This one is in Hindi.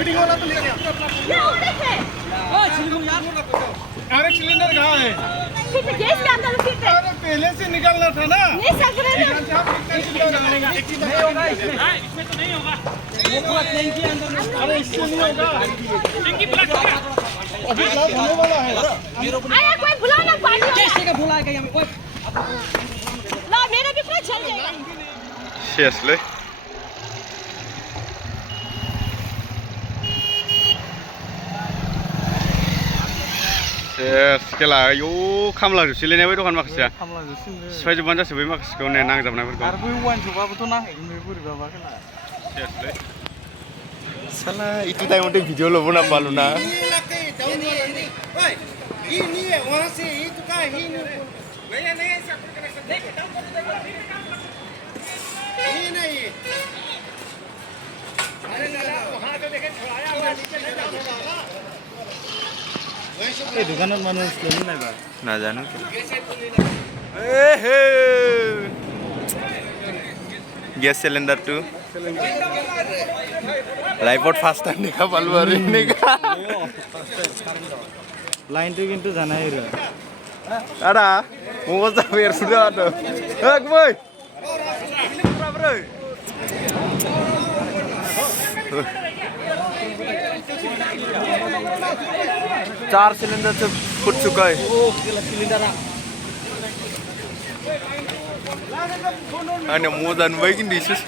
फिटिंग वाला तो लेके अरे सिलेंडर कहाँ है? गैस के अंदर फिट है। अरे पहले से निकालना था ना। नहीं सक रहे हैं। नहीं होगा इसमें। इसमें तो नहीं होगा। अरे इससे नहीं होगा। अभी ग्लास होने वाला है। अरे कोई बुलाना पानी वाला। कैसे का बुलाएगा यहाँ कोई? ला मेरा भी पूरा जल जाएगा। Seriously? Sekala yo kamla jusile ne bai dokan makasya. खामला Josinho. Sifajuban jasibai makasiko ne nangjabnaiforko. आरो बै वाइन सपाबोथ' नांहैगोन बे बोरैबाबा खेला। Seriously? साला itu टाइम पे वीडियो लो बना पालो ना ini वहाँ से itu का ini नहीं नहीं अरे ना वहाँ तो देखे छुड़ाया हुआ नीचे नहीं जाना এই দোকানত মানুহ আছিল নাই বা? ना जानो गैस सिलेंडर टू लाइफत फार्स्ट टाइम देखा पालो आरो এনেকা লাইনটো কিন্তু জানাই ৰ। আৰা মোবাইল যাবে এর সুদা আটো এক বই चार सिलेंडर से फुट चुका है सिलिन्डर अनि म जानु भयो कि दिसुस्